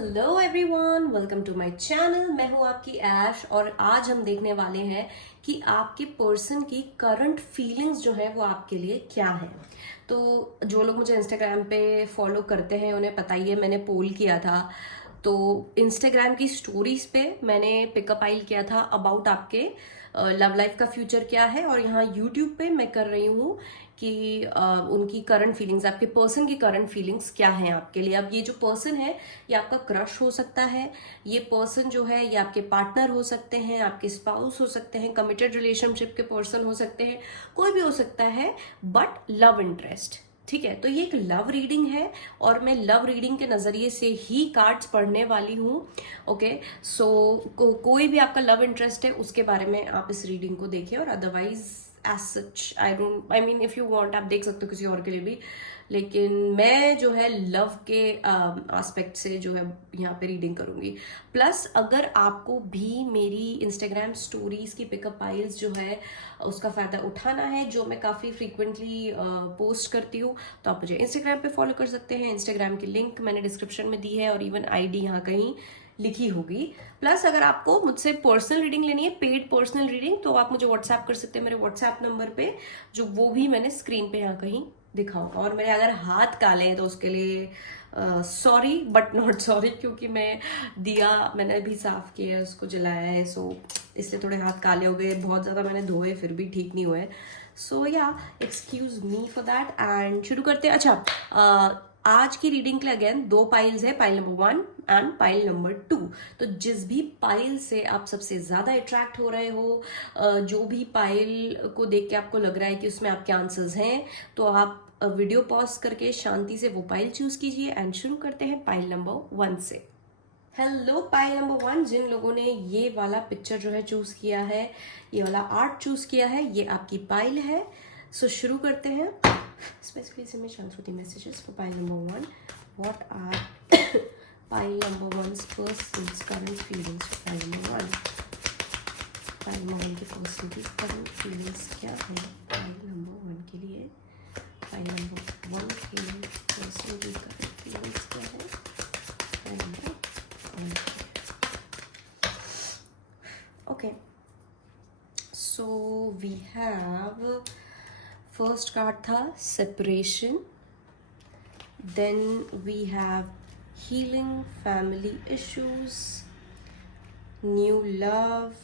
Hello everyone, welcome to my channel. मैं हूं आपकी ऐश और आज हम देखने वाले हैं कि आपके पर्सन की करंट फीलिंग्स जो है वो आपके लिए क्या है। तो जो लोग मुझे इंस्टाग्राम पे फॉलो करते हैं उन्हें पता ही है, मैंने पोल किया था। तो इंस्टाग्राम की स्टोरीज पे मैंने पिकअप आइल किया था अबाउट आपके लव लाइफ का फ्यूचर क्या है, और यहाँ यूट्यूब पे मैं कर रही हूँ कि उनकी करंट फीलिंग्स, आपके पर्सन की करंट फीलिंग्स क्या हैं आपके लिए। अब ये जो पर्सन है ये आपका क्रश हो सकता है, ये पर्सन जो है ये आपके पार्टनर हो सकते हैं, आपके स्पाउस हो सकते हैं, कमिटेड रिलेशनशिप के पर्सन हो सकते हैं, कोई भी हो सकता है, बट लव इंटरेस्ट। ठीक है, तो ये एक लव रीडिंग है और मैं लव रीडिंग के नजरिए से ही कार्ड्स पढ़ने वाली हूँ। ओके, सो कोई भी आपका लव इंटरेस्ट है उसके बारे में आप इस रीडिंग को देखिए, और otherwise as such I mean if you want आप देख सकते हो किसी और के लिए भी, लेकिन मैं जो है लव के एस्पेक्ट से जो है यहाँ पे रीडिंग करूंगी। प्लस अगर आपको भी मेरी इंस्टाग्राम स्टोरीज की पिकअप आइल्स जो है उसका फायदा उठाना है, जो मैं काफ़ी फ्रीक्वेंटली पोस्ट करती हूँ, तो आप मुझे इंस्टाग्राम पे फॉलो कर सकते हैं। इंस्टाग्राम की लिंक मैंने डिस्क्रिप्शन में दी है और इवन आईडी यहाँ कहीं लिखी होगी। प्लस अगर आपको मुझसे पर्सनल रीडिंग लेनी है, पेड पर्सनल रीडिंग, तो आप मुझे व्हाट्सएप कर सकते हैं मेरे व्हाट्सएप नंबर पे, जो वो भी मैंने स्क्रीन पे यहाँ कहीं दिखा होगा। और मेरे अगर हाथ काले हैं तो उसके लिए सॉरी बट नॉट सॉरी, क्योंकि मैंने अभी साफ किया है, उसको जलाया है, सो इसलिए थोड़े हाथ काले हो गए। बहुत ज़्यादा मैंने धोए फिर भी ठीक नहीं हुए, सो या excuse me for that. And शुरू करते हैं। अच्छा, आज की रीडिंग के लिए अगेन दो पाइल्स है, pile number 1 and pile number 2। तो जिस भी पाइल से आप सबसे ज्यादा अट्रैक्ट हो रहे हो, जो भी पाइल को देख के आपको लग रहा है कि उसमें आपके आंसर्स हैं, तो आप वीडियो पॉज करके शांति से वो पाइल चूज कीजिए। एंड शुरू करते हैं पाइल नंबर 1 से। हेलो पाइल नंबर 1, जिन लोगों ने ये वाला पिक्चर जो है चूज किया है, ये वाला आर्ट चूज किया है, ये आपकी पाइल है। सो शुरू करते हैं। Specifically send me Shantruti messages for pile number 1. What are pile number 1's person's current feelings for pile number 1? Pile number 1 के person की current feelings क्या है pile number 1 के लिए? Pile number 1 के person की current feelings क्या है pile number 1 के? Okay, so we have first card था separation, then we have healing family issues, new love,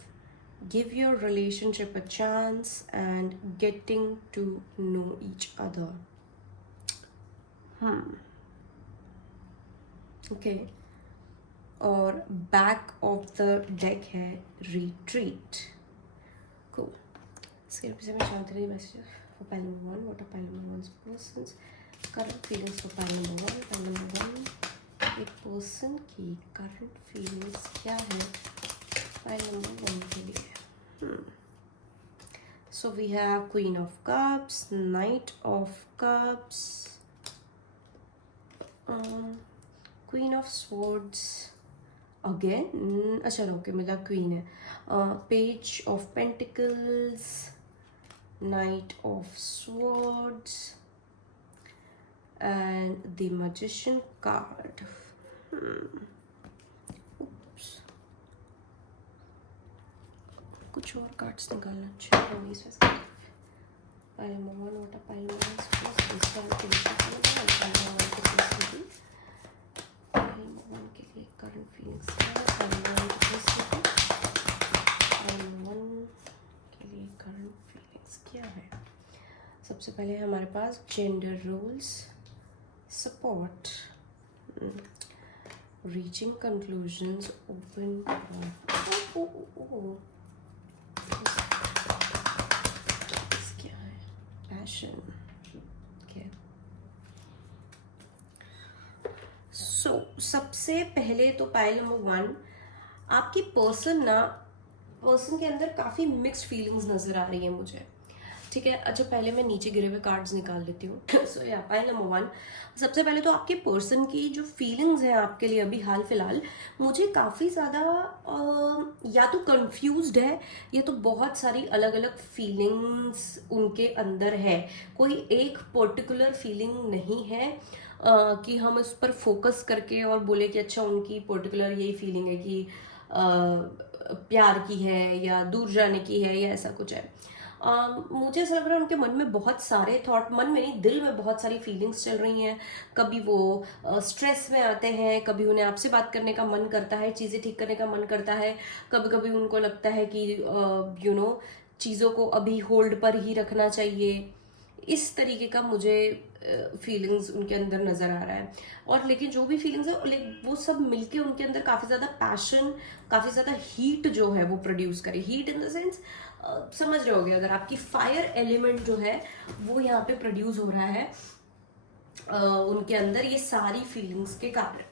give your relationship a chance and getting to know each other. Okay, और back of the deck है retreat. Cool. इसके पीछे में शांति message for pile number 1. What are pile number 1's person's current feelings for pile number 1? Pile number 1 एक person की current feelings क्या है pile number 1 के लिए? So we have Queen of Cups, Knight of Cups, Queen of Swords again. अच्छा okay, मिला Queen है। Page of Pentacles, Knight of Swords and the Magician card. Oops. कुछ और कार्ड्स निकालना चाहिए इस वजह से। पाइल नंबर 1, वोटा पाइल नंबर 1 के लिए करंट फीलिंग्स क्या है, पाइल नंबर 1 के लिए करंट फीलिंग्स क्या है। सबसे पहले हमारे पास gender roles, support, reaching conclusions, open क्या है, पैशन। सो सबसे पहले तो पाइल नंबर 1, आपकी पर्सन के अंदर काफ़ी मिक्स्ड फीलिंग्स नज़र आ रही है मुझे। ठीक है, अच्छा पहले मैं नीचे गिरे हुए कार्ड्स निकाल लेती हूँ। सो या पाइल नंबर 1, सबसे पहले तो आपके पर्सन की जो फीलिंग्स हैं आपके लिए अभी हाल फिलहाल, मुझे काफ़ी ज़्यादा या तो कंफ्यूज्ड है या तो बहुत सारी अलग अलग फीलिंग्स उनके अंदर है। कोई एक पर्टिकुलर फीलिंग नहीं है। कि हम उस पर फोकस करके और बोले कि अच्छा उनकी पर्टिकुलर यही फीलिंग है कि प्यार की है या दूर जाने की है या ऐसा कुछ है। मुझे ऐसा लग रहा है उनके मन में बहुत सारे थॉट, मन में नहीं दिल में बहुत सारी फीलिंग्स चल रही हैं। कभी वो स्ट्रेस में आते हैं, कभी उन्हें आपसे बात करने का मन करता है, चीज़ें ठीक करने का मन करता है, कभी कभी उनको लगता है कि चीज़ों को अभी होल्ड पर ही रखना चाहिए। इस तरीके का मुझे फीलिंग्स उनके अंदर नजर आ रहा है। और लेकिन जो भी फीलिंग्स है वो सब मिलके उनके अंदर काफी ज्यादा पैशन, काफी ज्यादा हीट जो है वो प्रोड्यूस करे। हीट इन द सेंस समझ रहे होगे, अगर आपकी फायर एलिमेंट जो है वो यहाँ पे प्रोड्यूस हो रहा है उनके अंदर ये सारी फीलिंग्स के कारण।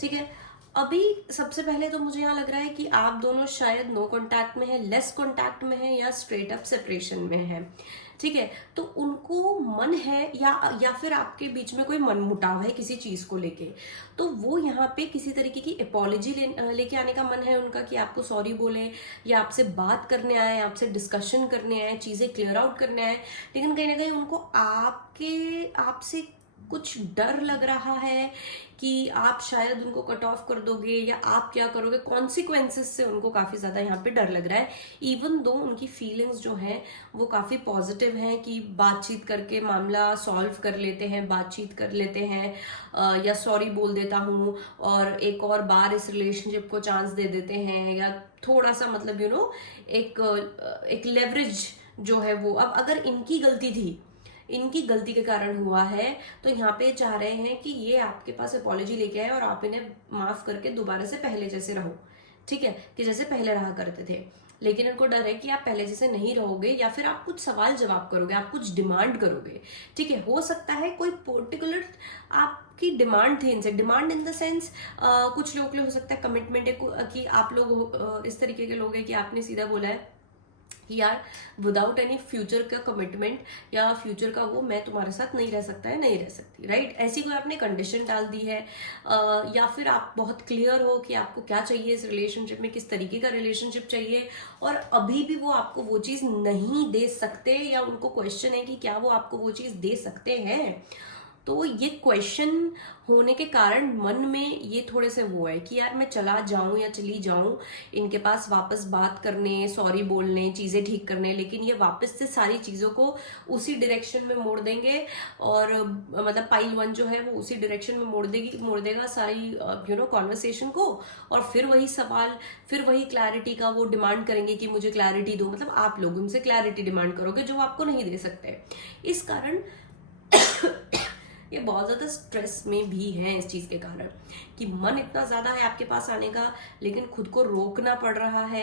ठीक है, अभी सबसे पहले तो मुझे यहाँ लग रहा है कि आप दोनों शायद नो कांटेक्ट में है, लेस कांटेक्ट में है या स्ट्रेट अप सेपरेशन में है। ठीक है, तो उनको मन है या फिर आपके बीच में कोई मनमुटाव है किसी चीज को लेके, तो वो यहाँ पे किसी तरीके की अपॉलॉजी लेके आने का मन है उनका कि आपको सॉरी बोले या आपसे बात करने आए, आपसे डिस्कशन करने आए, चीजें क्लियर आउट करने आए। लेकिन कहीं ना कहीं उनको आपसे कुछ डर लग रहा है कि आप शायद उनको कट ऑफ कर दोगे या आप क्या करोगे, कॉन्सिक्वेंसेस से उनको काफी ज्यादा यहाँ पे डर लग रहा है। इवन दो उनकी फीलिंग्स जो हैं वो काफी पॉजिटिव हैं कि बातचीत करके मामला सॉल्व कर लेते हैं, बातचीत कर लेते हैं, या सॉरी बोल देता हूँ और एक और बार इस रिलेशनशिप को चांस दे देते हैं, या थोड़ा सा मतलब एक लेवरेज जो है वो, अब अगर इनकी गलती थी, इनकी गलती के कारण हुआ है, तो यहाँ पे चाह रहे हैं कि ये आपके पास अपॉलॉजी लेके आए और आप इन्हें माफ करके दोबारा से पहले जैसे रहो। ठीक है, कि जैसे पहले रहा करते थे। लेकिन इनको डर है कि आप पहले जैसे नहीं रहोगे या फिर आप कुछ सवाल जवाब करोगे, आप कुछ डिमांड करोगे। ठीक है, हो सकता है कोई पर्टिकुलर आपकी डिमांड थी इनसे, डिमांड इन द सेंस कुछ लोगों के लिए हो सकता है कमिटमेंट है कि आप लोग इस तरीके के लोग हैं कि आपने सीधा बोला है कि यार विदाउट एनी फ्यूचर का कमिटमेंट या फ्यूचर का वो, मैं तुम्हारे साथ नहीं रह सकता है, नहीं रह सकती, राइट। ऐसी कोई आपने कंडीशन डाल दी है, या फिर आप बहुत क्लियर हो कि आपको क्या चाहिए इस रिलेशनशिप में, किस तरीके का रिलेशनशिप चाहिए, और अभी भी वो आपको वो चीज़ नहीं दे सकते, या उनको क्वेश्चन है कि क्या वो आपको वो चीज़ दे सकते हैं। तो ये क्वेश्चन होने के कारण मन में ये थोड़े से वो है कि यार मैं चला जाऊं या चली जाऊं इनके पास वापस बात करने, सॉरी बोलने, चीजें ठीक करने, लेकिन ये वापस से सारी चीजों को उसी डायरेक्शन में मोड़ देंगे, और मतलब पाइल वन जो है वो उसी डायरेक्शन में मोड़ देगा सारी कॉन्वर्सेशन को, और फिर वही सवाल, फिर वही क्लैरिटी का वो डिमांड करेंगे कि मुझे क्लैरिटी दो। मतलब आप लोग उनसे क्लैरिटी डिमांड करोगे जो आपको नहीं दे सकते। इस कारण ये बहुत ज़्यादा स्ट्रेस में भी हैं इस चीज़ के कारण कि मन इतना ज़्यादा है आपके पास आने का, लेकिन खुद को रोकना पड़ रहा है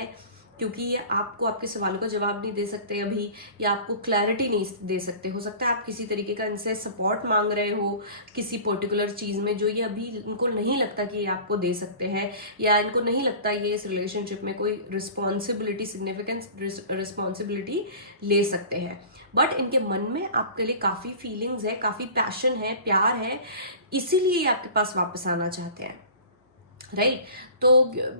क्योंकि ये आपको आपके सवालों का जवाब नहीं दे सकते अभी, या आपको क्लैरिटी नहीं दे सकते। हो सकता है आप किसी तरीके का इनसे सपोर्ट मांग रहे हो किसी पर्टिकुलर चीज़ में, जो ये अभी इनको नहीं लगता कि ये आपको दे सकते हैं, या इनको नहीं लगता ये इस रिलेशनशिप में कोई रिस्पॉन्सिबिलिटी, सिग्निफिकेंस रिस्पॉन्सिबिलिटी ले सकते हैं। बट इनके मन में आपके लिए काफ़ी फीलिंग्स है, काफ़ी पैशन है, प्यार है, इसीलिए ये आपके पास वापस आना चाहते हैं, राइट। तो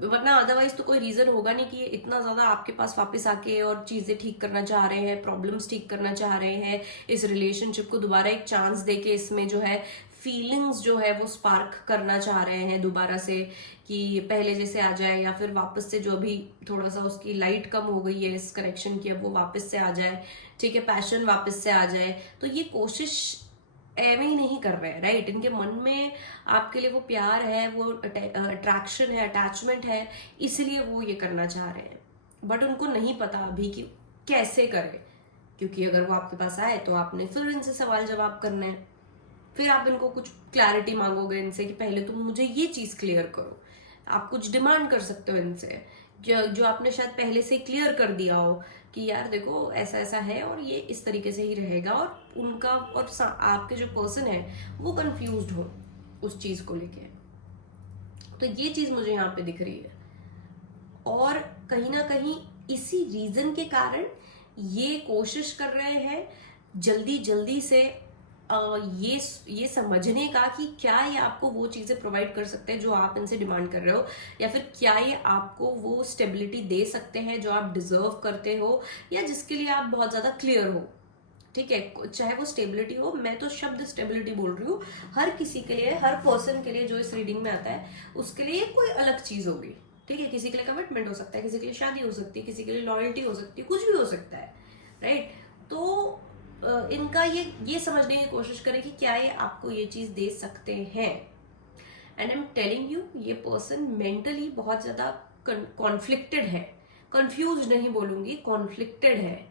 वरना अदरवाइज तो कोई रीजन होगा नहीं कि ये इतना ज्यादा आपके पास वापस आके और चीजें ठीक करना चाह रहे हैं, प्रॉब्लम्स ठीक करना चाह रहे हैं, इस रिलेशनशिप को दोबारा एक चांस देके इसमें जो है फीलिंग्स जो है वो स्पार्क करना चाह रहे हैं दोबारा से, कि पहले जैसे आ जाए, या फिर वापस से जो अभी थोड़ा सा उसकी लाइट कम हो गई है इस कनेक्शन की, अब वो वापस से आ जाए। ठीक है, पैशन वापस से आ जाए। तो ये कोशिश एवे ही नहीं कर रहे हैं, राइट। इनके मन में आपके लिए वो प्यार है, वो अट्रैक्शन है, अटैचमेंट है, इसलिए वो ये करना चाह रहे हैं। बट उनको नहीं पता अभी कि कैसे करें, क्योंकि अगर वो आपके पास आए तो आपने फिर इनसे सवाल जवाब करने हैं, फिर आप इनको कुछ क्लैरिटी मांगोगे इनसे कि पहले तुम मुझे ये चीज क्लियर करो। आप कुछ डिमांड कर सकते हो इनसे जो आपने शायद पहले से क्लियर कर दिया हो कि यार देखो ऐसा ऐसा है और ये इस तरीके से ही रहेगा, और उनका और आपके जो पर्सन है वो कंफ्यूज्ड हो उस चीज को लेके। तो ये चीज मुझे यहाँ पे दिख रही है, और कहीं ना कहीं इसी रीजन के कारण ये कोशिश कर रहे हैं जल्दी जल्दी से ये समझने का कि क्या ये आपको वो चीजें प्रोवाइड कर सकते हैं जो आप इनसे डिमांड कर रहे हो, या फिर क्या ये आपको वो स्टेबिलिटी दे सकते हैं जो आप डिजर्व करते हो, या जिसके लिए आप बहुत ज्यादा क्लियर हो। ठीक है, चाहे वो स्टेबिलिटी हो, मैं तो शब्द स्टेबिलिटी बोल रही हूँ, हर किसी के लिए, हर पर्सन के लिए जो इस रीडिंग में आता है उसके लिए कोई अलग चीज होगी। ठीक है, किसी के लिए कमिटमेंट हो सकता है, किसी के लिए शादी हो सकती है, किसी के लिए लॉयल्टी हो सकती है, कुछ भी हो सकता है, राइट। तो इनका ये समझने की कोशिश करें कि क्या ये आपको ये चीज दे सकते हैं। And I am telling you, ये पर्सन मेंटली बहुत ज्यादा कॉन्फ्लिक्टेड है, कंफ्यूज नहीं बोलूंगी, कॉन्फ्लिक्टेड है,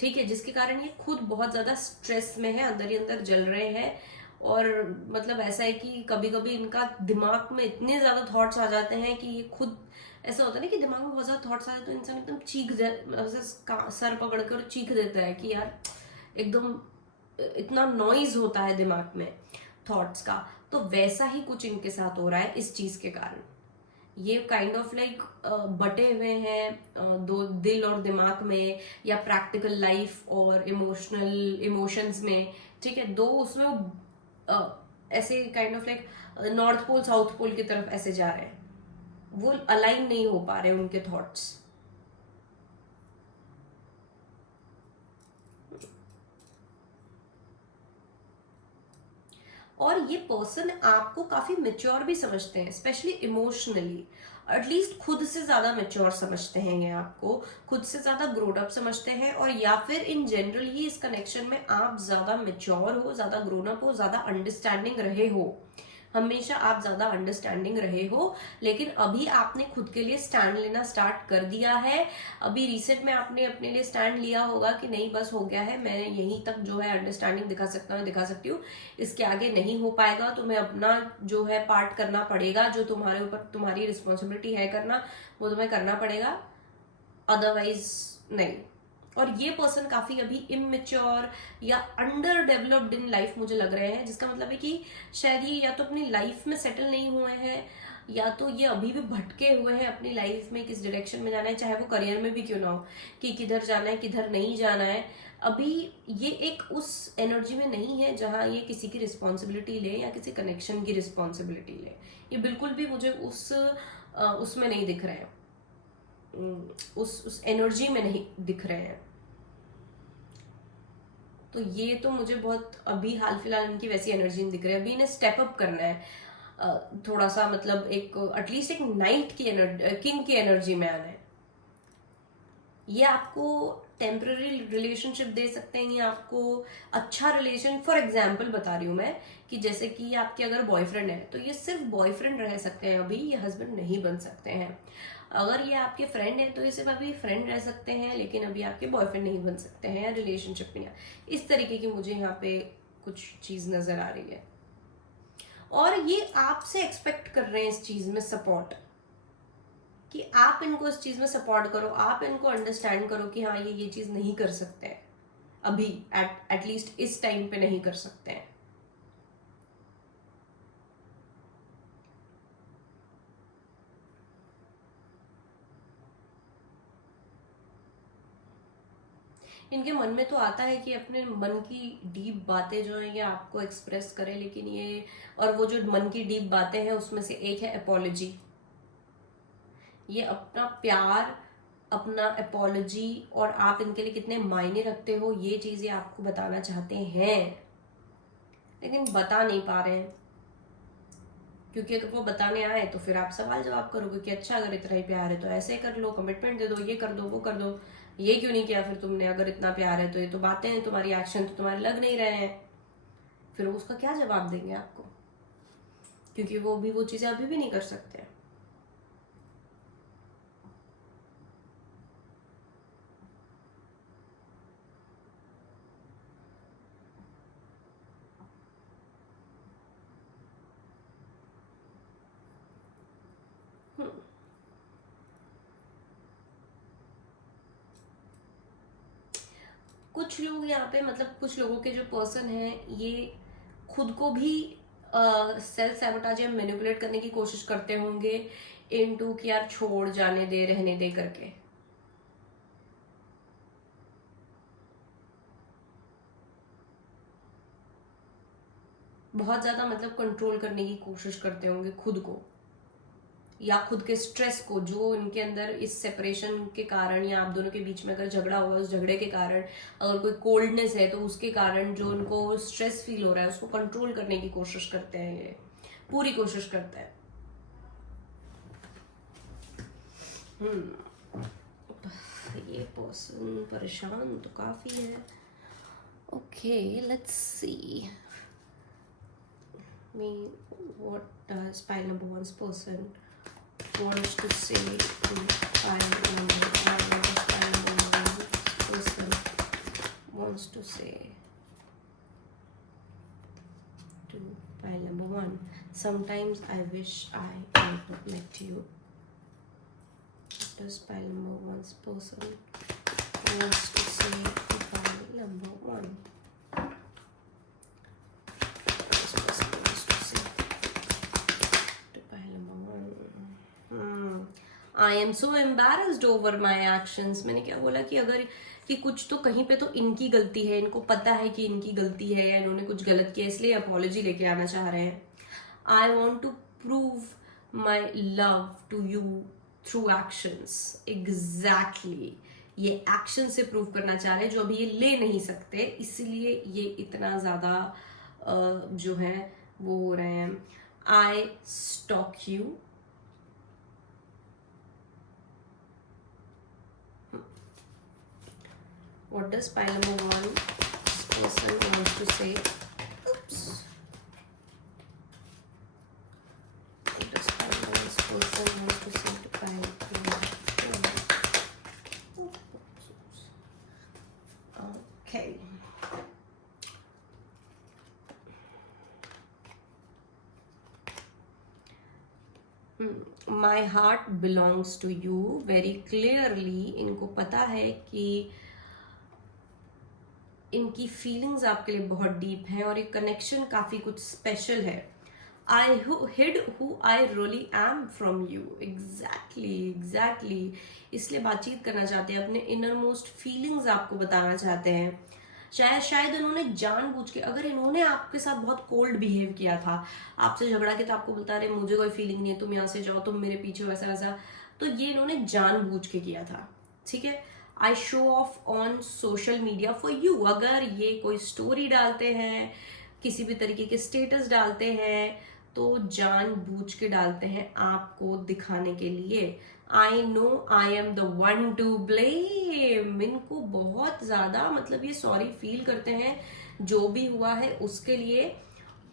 ठीक है, जिसके कारण ये खुद बहुत ज्यादा स्ट्रेस में है, अंदर ही अंदर जल रहे हैं। और मतलब ऐसा है कि कभी कभी इनका दिमाग में इतने ज्यादा थॉट्स आ जाते हैं कि ये खुद, ऐसा होता है ना कि दिमाग में बहुत ज्यादा थॉट्स आ जाते तो इंसान एकदम सर पकड़ कर चीख देता है कि यार एकदम इतना नॉइज होता है दिमाग में थॉट्स का। तो वैसा ही कुछ इनके साथ हो रहा है इस चीज के कारण। ये काइंड ऑफ लाइक बटे हुए हैं दो, दिल और दिमाग में, या प्रैक्टिकल लाइफ और इमोशंस में, ठीक है, दो उसमें ऐसे kind of like north pole south pole की तरफ ऐसे जा रहे हैं, वो अलाइन नहीं हो पा रहे उनके थॉट्स। और ये पर्सन आपको काफी मेच्योर भी समझते हैं, स्पेशली इमोशनली, एटलीस्ट खुद से ज्यादा मेच्योर समझते हैं ये आपको, खुद से ज्यादा ग्रोन अप समझते हैं, और या फिर इन जनरल ही इस कनेक्शन में आप ज्यादा मेच्योर हो, ज्यादा ग्रोन अप हो, ज्यादा अंडरस्टैंडिंग रहे हो, हमेशा आप ज्यादा अंडरस्टैंडिंग रहे हो। लेकिन अभी आपने खुद के लिए स्टैंड लेना स्टार्ट कर दिया है, अभी रिसेंट में आपने अपने लिए स्टैंड लिया होगा कि नहीं बस हो गया है, मैं यहीं तक जो है अंडरस्टैंडिंग दिखा सकता हूँ, दिखा सकती हूँ, इसके आगे नहीं हो पाएगा, तो मैं अपना जो है पार्ट करना पड़ेगा, जो तुम्हारे ऊपर तुम्हारी रिस्पॉन्सिबिलिटी है करना, वो तुम्हें करना पड़ेगा, अदरवाइज नहीं। और ये पर्सन काफी अभी इमेच्योर या अंडर डेवलप्ड इन लाइफ मुझे लग रहे हैं, जिसका मतलब है कि शायद ये या तो अपनी लाइफ में सेटल नहीं हुए हैं, या तो ये अभी भी भटके हुए हैं अपनी लाइफ में, किस डायरेक्शन में जाना है, चाहे वो करियर में भी क्यों ना हो, कि किधर जाना है किधर नहीं जाना है। अभी ये एक उस एनर्जी में नहीं है जहां ये किसी की रिस्पॉन्सिबिलिटी ले या किसी कनेक्शन की रिस्पॉन्सिबिलिटी ले, ये बिल्कुल भी मुझे उसमें नहीं दिख रहे हैं, उस एनर्जी में नहीं दिख रहे हैं। तो ये तो मुझे बहुत अभी हाल फिलहाल इनकी वैसी एनर्जी नहीं दिख रही है। अभी इन्हें स्टेप अप करना है, थोड़ा सा मतलब एक एटलीस्ट एक नाइट की एनर्जी, किंग की एनर्जी में आना है। ये आपको टेम्पररी रिलेशनशिप दे सकते हैं, ये आपको अच्छा रिलेशन, फॉर एग्जाम्पल बता रही हूँ मैं, कि जैसे कि आपके अगर बॉयफ्रेंड है तो ये सिर्फ बॉयफ्रेंड रह सकते हैं, अभी ये हस्बैंड नहीं बन सकते हैं। अगर ये आपके फ्रेंड है तो ये सिर्फ अभी फ्रेंड रह सकते हैं, लेकिन अभी आपके बॉयफ्रेंड नहीं बन सकते हैं, या रिलेशनशिप में। इस तरीके की मुझे यहाँ पे कुछ चीज नजर आ रही है। और ये आपसे एक्सपेक्ट कर रहे हैं इस चीज में सपोर्ट, कि आप इनको इस चीज में सपोर्ट करो, आप इनको अंडरस्टैंड करो कि हाँ ये चीज नहीं कर सकते हैं अभी, एटलीस्ट इस टाइम पे नहीं कर सकते हैं। इनके मन में तो आता है कि अपने मन की डीप बातें जो है ये आपको एक्सप्रेस करें, लेकिन ये, और वो जो मन की डीप बातें हैं उसमें से एक है अपोलॉजी। ये अपना प्यार, अपना अपोलॉजी, और आप इनके लिए कितने मायने रखते हो, ये चीजें आपको बताना चाहते हैं, लेकिन बता नहीं पा रहे हैं। क्योंकि अगर वो बताने आए तो फिर आप सवाल जवाब करोगे कि अच्छा अगर इतना ही प्यार है तो ऐसे कर लो, कमिटमेंट दे दो, ये कर दो, वो कर दो, ये क्यों नहीं किया फिर तुमने, अगर इतना प्यार है तो ये तो बातें हैं तुम्हारी, एक्शन तो तुम्हारे लग नहीं रहे हैं। फिर उसका क्या जवाब देंगे आपको, क्योंकि वो भी वो चीजें अभी भी नहीं कर सकते। हम्म। कुछ लोग यहाँ पे, मतलब कुछ लोगों के जो पर्सन हैं ये खुद को भी सेल्फ सैबोटाज या मैनिपुलेट करने की कोशिश करते होंगे, इनटू कि यार छोड़, जाने दे, रहने दे करके। बहुत ज्यादा मतलब कंट्रोल करने की कोशिश करते होंगे खुद को, या खुद के स्ट्रेस को, जो इनके अंदर इस सेपरेशन के कारण या आप दोनों के बीच में अगर झगड़ा हुआ है उस झगड़े के कारण, अगर कोई कोल्डनेस है तो उसके कारण जो उनको स्ट्रेस फील हो रहा है उसको कंट्रोल करने की कोशिश करते हैं, ये पूरी कोशिश करते हैं। ये पर्सन परेशान तो काफी है। Okay, let's see me what does pile number one's person wants to say to pile number one. What does pile number one's person wants to say to pile number one? Sometimes I wish I could neglect you. What does pile number one's person wants to say to pile number one? I am so embarrassed over my actions. मैंने क्या बोला कि अगर कि कुछ तो कहीं पे तो इनकी गलती है, इनको पता है कि इनकी गलती है या इन्होंने कुछ गलत किया, इसलिए अपॉलॉजी लेके आना चाह रहे हैं। I want to prove my love to you through actions. Exactly, ये एक्शन से प्रूव करना चाह रहे हैं जो अभी ये ले नहीं सकते, इसलिए ये इतना ज्यादा जो है वो हो रहे हैं। I stalk you. What does pile number one person wants to say? Oops. What does pile number one person wants to say to pile number one? Okay. My heart belongs to you. Very clearly इनको पता है कि इनकी feelings आपके लिए बहुत deep हैं और एक कनेक्शन काफी कुछ स्पेशल है। I hid who I really am from you. Exactly, इसलिए बातचीत करना चाहते हैं, अपने इनर मोस्ट फीलिंग्स आपको बताना चाहते हैं। शायद इन्होंने जानबूझ के, अगर इन्होंने आपके साथ बहुत कोल्ड बिहेव किया था, आपसे झगड़ा के तो आपको बोलता रहे मुझे कोई फीलिंग नहीं है, तुम यहाँ से जाओ, तुम मेरे पीछे, वैसा वैसा, तो ये इन्होंने जानबूझ के किया था। ठीक है। I show off on social media for you. अगर ये कोई स्टोरी डालते हैं, किसी भी तरीके के स्टेटस डालते हैं, तो जानबूझ के डालते हैं आपको दिखाने के लिए। I know I am the one two blame. इनको बहुत ज्यादा, मतलब ये सॉरी फील करते हैं जो भी हुआ है उसके लिए।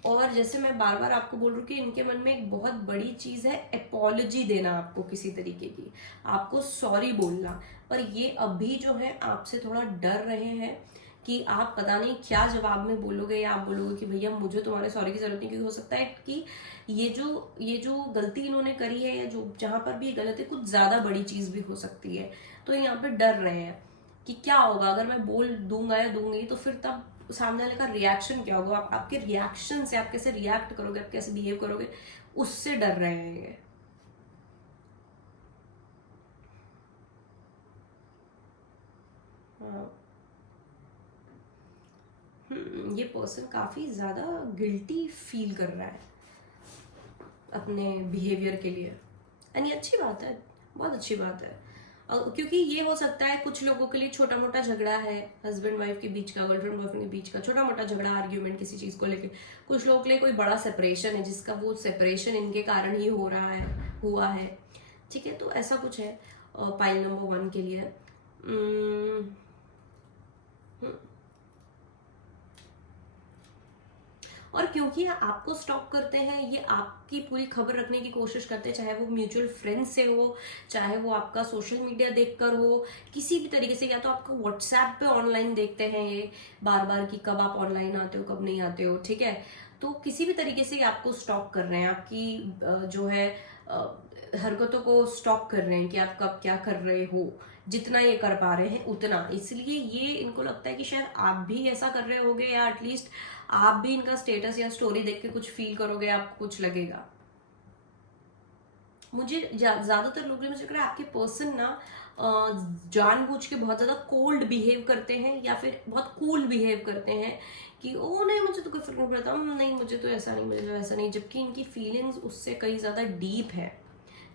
और जैसे मैं बार बार आपको बोल रही हूँ कि इनके मन में एक बहुत बड़ी चीज है अपॉलॉजी देना, आपको किसी तरीके की, आपको सॉरी बोलना। पर ये अभी जो है आपसे थोड़ा डर रहे हैं कि आप पता नहीं क्या जवाब में बोलोगे, या आप बोलोगे कि भैया मुझे तुम्हारे सॉरी की जरूरत नहीं, क्योंकि हो सकता है कि ये जो गलती इन्होंने करी है, या जो जहां पर भी गलत है, कुछ ज्यादा बड़ी चीज भी हो सकती है। तो यहाँ पे डर रहे हैं कि क्या होगा अगर मैं बोल दूंगा या दूंगी, तो फिर तब सामने वाले का रिएक्शन क्या होगा, आपके रिएक्शन से, आप कैसे रिएक्ट करोगे, आप कैसे बिहेव करोगे, उससे डर रहे हैं ये। ये पर्सन काफी ज्यादा गिल्टी फील कर रहा है अपने बिहेवियर के लिए। एंड ये अच्छी बात है, बहुत अच्छी बात है, क्योंकि ये हो सकता है कुछ लोगों के लिए छोटा मोटा झगड़ा है, हस्बैंड वाइफ के बीच का, गर्लफ्रेंड बॉयफ्रेंड के बीच का छोटा मोटा झगड़ा, आर्ग्यूमेंट किसी चीज को लेके। कुछ लोगों के लिए कोई बड़ा सेपरेशन है, जिसका वो सेपरेशन इनके कारण ही हुआ है। ठीक है, तो ऐसा कुछ है पाइल नंबर 1 के लिए। और क्योंकि आपको स्टॉक करते हैं, ये आपकी पूरी खबर रखने की कोशिश करते हैं, चाहे वो म्यूचुअल फ्रेंड से हो, चाहे वो आपका सोशल मीडिया देखकर हो, किसी भी तरीके से, या तो आपका व्हाट्सएप पे ऑनलाइन देखते हैं ये बार बार कि कब आप ऑनलाइन आते हो, कब नहीं आते हो। ठीक है, तो किसी भी तरीके से आपको स्टॉक कर रहे हैं, आपकी जो है हरकतों को स्टॉक कर रहे हैं कि आप कब क्या कर रहे हो, जितना ये कर पा रहे हैं उतना। इसलिए ये इनको लगता है कि शायद आप भी ऐसा कर रहे होगे, या एटलीस्ट आप भी इनका स्टेटस या स्टोरी देख के कुछ फील करोगे, आपको कुछ लगेगा। मुझे ज्यादातर लोग, मुझे लग रहा है आपके पर्सन ना जानबूझ के बहुत ज्यादा कोल्ड बिहेव करते हैं, या फिर बहुत कूल बिहेव करते हैं कि ओ नहीं मुझे तो कोई फर्क नहीं पड़ता, नहीं मुझे तो ऐसा नहीं, मुझे तो ऐसा नहीं, जबकि इनकी फीलिंग्स उससे कई ज्यादा डीप है।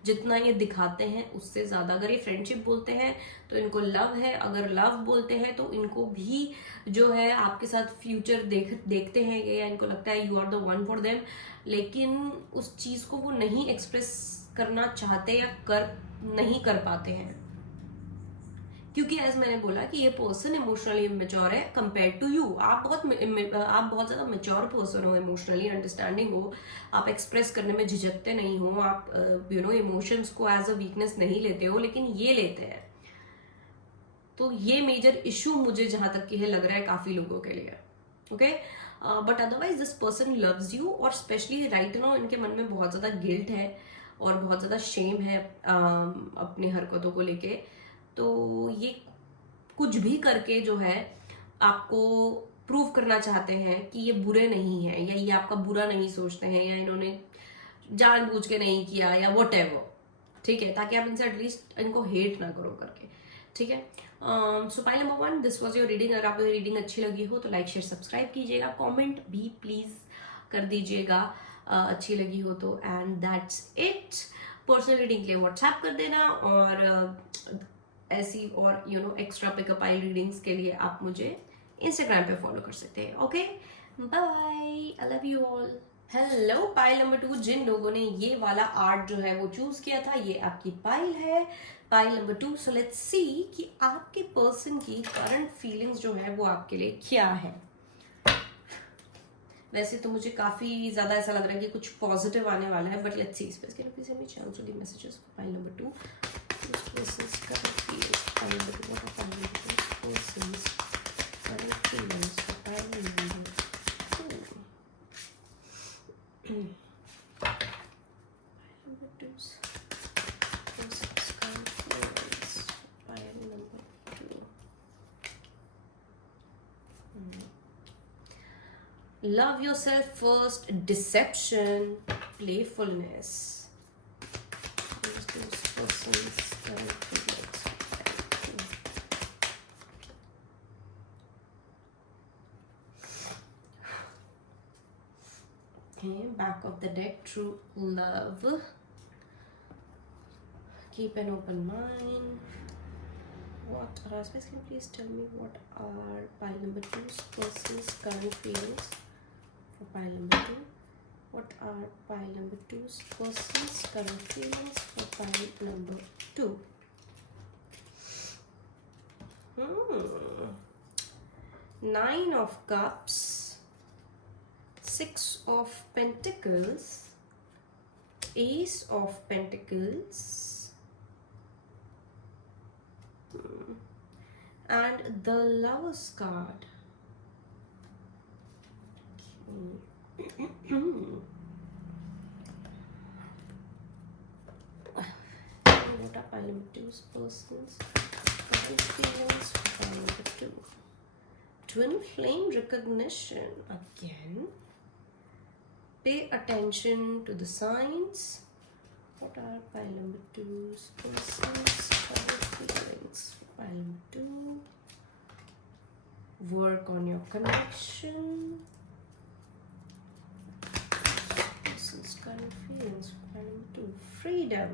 जितना ये दिखाते हैं उससे ज्यादा। अगर ये फ्रेंडशिप बोलते हैं तो इनको लव है, अगर लव बोलते हैं तो इनको भी जो है आपके साथ फ्यूचर देखते हैं या इनको लगता है you are the one for them, लेकिन उस चीज को वो नहीं एक्सप्रेस करना चाहते या नहीं कर पाते हैं, क्योंकि एज मैंने बोला कि ये पर्सन इमोशनली इमेच्योर है कंपेयर टू यू। आप बहुत ज्यादा मेच्योर पर्सन हो, इमोशनली अंडरस्टैंडिंग हो, आप एक्सप्रेस करने में झिझकते नहीं हो, आप इमोशंस को एज अ वीकनेस नहीं लेते हो, लेकिन ये लेते हैं। तो ये मेजर इशू मुझे जहां तक कि है लग रहा है काफी लोगों के लिए। Okay, but otherwise this person loves you, और स्पेशली राइट नाउ इनके मन में बहुत ज्यादा गिल्ट है और बहुत ज्यादा शेम है अपनी हरकतों को लेके। तो ये कुछ भी करके जो है आपको प्रूव करना चाहते हैं कि ये बुरे नहीं है, या ये आपका बुरा नहीं सोचते हैं, या इन्होंने जानबूझ के नहीं किया, या वट एवर, ठीक है, ताकि आप इनसे एटलीस्ट इनको हेट ना करो करके, ठीक है। सो pile number 1, this was your reading. अगर आपको रीडिंग अच्छी लगी हो तो लाइक शेयर सब्सक्राइब कीजिएगा, कमेंट भी प्लीज कर दीजिएगा अच्छी लगी हो तो। And that's it. Personal reading के लिए व्हाट्सएप कर देना, और ऐसी और एक्स्ट्रा पिकअप आई रीडिंग्स के लिए आप मुझे इंस्टाग्राम पे फॉलो कर सकते हैं। Okay, bye, I love you all. Hello pile number 2, जिन लोगों ने ये वाला आर्ट जो है वो चूज किया था, ये आपकी पाइल है, pile number 2। So let's see कि आपके पर्सन की करंट फीलिंग्स जो है वो आपके लिए क्या है। वैसे तो मुझे काफी ज्यादा ऐसा लग रहा है कि कुछ पॉजिटिव आने वाला है, but let's see. Please send me chance to the messages for pile number 2। This person's current feelings. Pile number 2. What are pile number 2? Person's current feelings for pile number 2. Pile number 2's person's current feelings for pile number 2. Love yourself first. Deception. Playfulness. This person's current feelings. Okay, back of the deck, true love. Keep an open mind. What are, can you please tell me what are pile number 2's person's current feelings for pile number 2? What are pile number 2's person's current feelings for pile number 2? Nine of Cups, Six of Pentacles, Ace of Pentacles, and the Lover's card. What are pile number 2's person's current feelings for pile number 2? Twin flame recognition again. Pay attention to the signs. What are pile number 2's person's current feelings for pile number 2? Work on your connection. Person's current feelings for pile number 2. Freedom.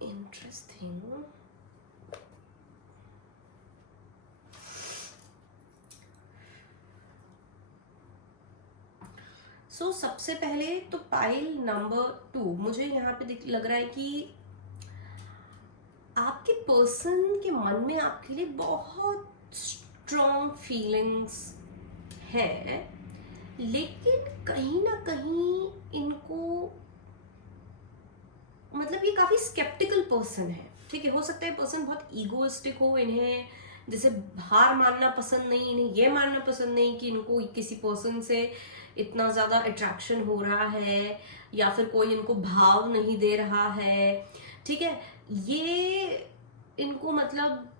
Interesting. So, सबसे पहले तो pile number 2 मुझे यहाँ पे लग रहा है कि आपके पर्सन के मन में आपके लिए बहुत स्ट्रॉन्ग फीलिंग्स है, लेकिन कहीं ना कहीं इनको मतलब ये काफी स्केप्टिकल पर्सन है, ठीक है। हो सकता है पर्सन बहुत ईगोइस्टिक हो, इन्हें जैसे हार मानना पसंद नहीं, इन्हें ये मानना पसंद नहीं कि इनको किसी पर्सन से इतना ज्यादा अट्रैक्शन हो रहा है, या फिर कोई इनको भाव नहीं दे रहा है, ठीक है। ये इनको मतलब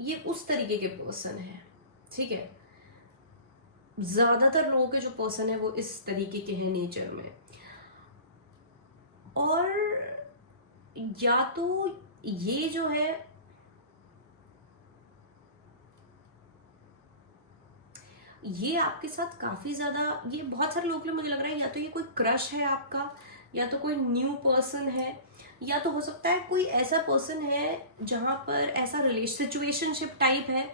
ये उस तरीके के पर्सन है, ठीक है। ज्यादातर लोगों के जो पर्सन है वो इस तरीके के हैं नेचर में। और या तो ये जो है ये आपके साथ काफी ज्यादा, ये बहुत सारे लोगों के लिए मुझे लग रहा है या तो ये कोई क्रश है आपका, या तो कोई न्यू पर्सन है, या तो हो सकता है कोई ऐसा पर्सन है जहां पर ऐसा सिचुएशनशिप टाइप है,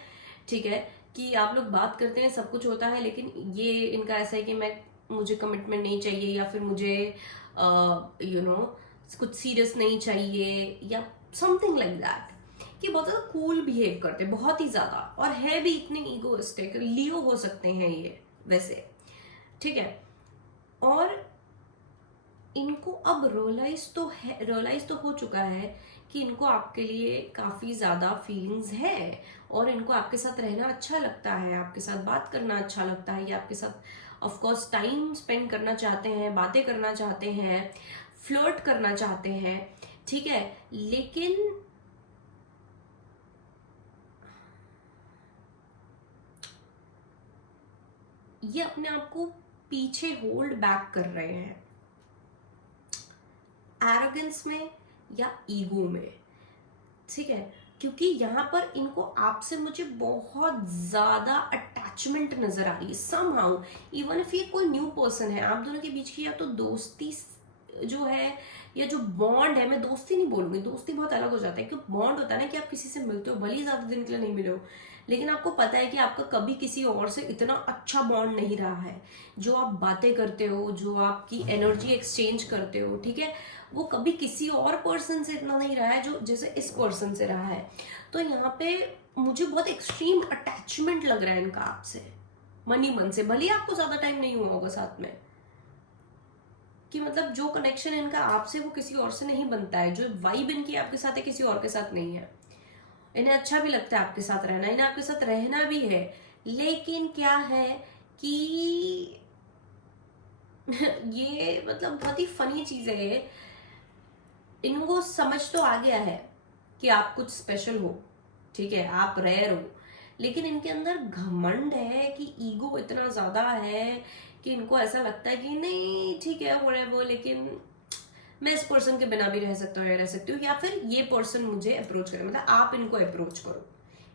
ठीक है, कि आप लोग बात करते हैं, सब कुछ होता है, लेकिन ये इनका ऐसा है कि मुझे कमिटमेंट नहीं चाहिए, या फिर मुझे कुछ सीरियस नहीं चाहिए, या समथिंग लाइक दैट, कि बहुत ज्यादा कूल बिहेव करते हैं, बहुत ही ज्यादा, और है भी इतने ईगोइस्टिक, लियो हो सकते हैं ये वैसे, ठीक है। और इनको अब रियलाइज तो हो चुका है कि इनको आपके लिए काफी ज्यादा फीलिंग्स है, और इनको आपके साथ रहना अच्छा लगता है, आपके साथ बात करना अच्छा लगता है, या आपके साथ ऑफ कोर्स टाइम स्पेंड करना चाहते हैं, बातें करना चाहते हैं, फ्लर्ट करना चाहते हैं, ठीक है। लेकिन ये अपने आप को पीछे होल्ड बैक कर रहे हैं, एरोगेंस में या ईगो में, ठीक है, क्योंकि यहाँ पर इनको आपसे मुझे बहुत ज्यादा अटैचमेंट नजर आ रही है समहाउ, इवन इफ ये कोई न्यू पर्सन है, आप दोनों के बीच की या तो दोस्ती जो है, या जो बॉन्ड है, मैं दोस्ती नहीं बोलूंगी, दोस्ती बहुत अलग हो जाता है, क्योंकि बॉन्ड होता है ना कि आप किसी से मिलते हो, भले ही ज्यादा दिन के लिए नहीं मिले हो, लेकिन आपको पता है कि आपका कभी किसी और से इतना अच्छा बॉन्ड नहीं रहा है, जो आप बातें करते हो, जो आपकी एनर्जी एक्सचेंज करते हो, ठीक है, वो कभी किसी और पर्सन से इतना नहीं रहा है जो जैसे इस पर्सन से रहा है। तो यहाँ पे मुझे बहुत एक्सट्रीम अटैचमेंट लग रहा है इनका आपसे, मन ही मन से, भले ही आपको ज्यादा टाइम नहीं हुआ होगा साथ में, कि मतलब जो कनेक्शन इनका आपसे वो किसी और से नहीं बनता है, जो वाइब इनकी आपके साथ है किसी और के साथ नहीं है। इन्हें अच्छा भी लगता है आपके साथ रहना, इन्हें आपके साथ रहना भी है, लेकिन क्या है कि ये मतलब बहुत ही फनी चीज है, इनको समझ तो आ गया है कि आप कुछ स्पेशल हो, ठीक है, आप रेयर हो, लेकिन इनके अंदर घमंड है कि ईगो इतना ज्यादा है कि इनको ऐसा लगता है कि नहीं ठीक है व्हाटएवर, लेकिन मैं इस पर्सन के बिना भी रह सकता हूँ या रह सकती हूँ, या फिर ये पर्सन मुझे अप्रोच करे, मतलब आप इनको अप्रोच करो,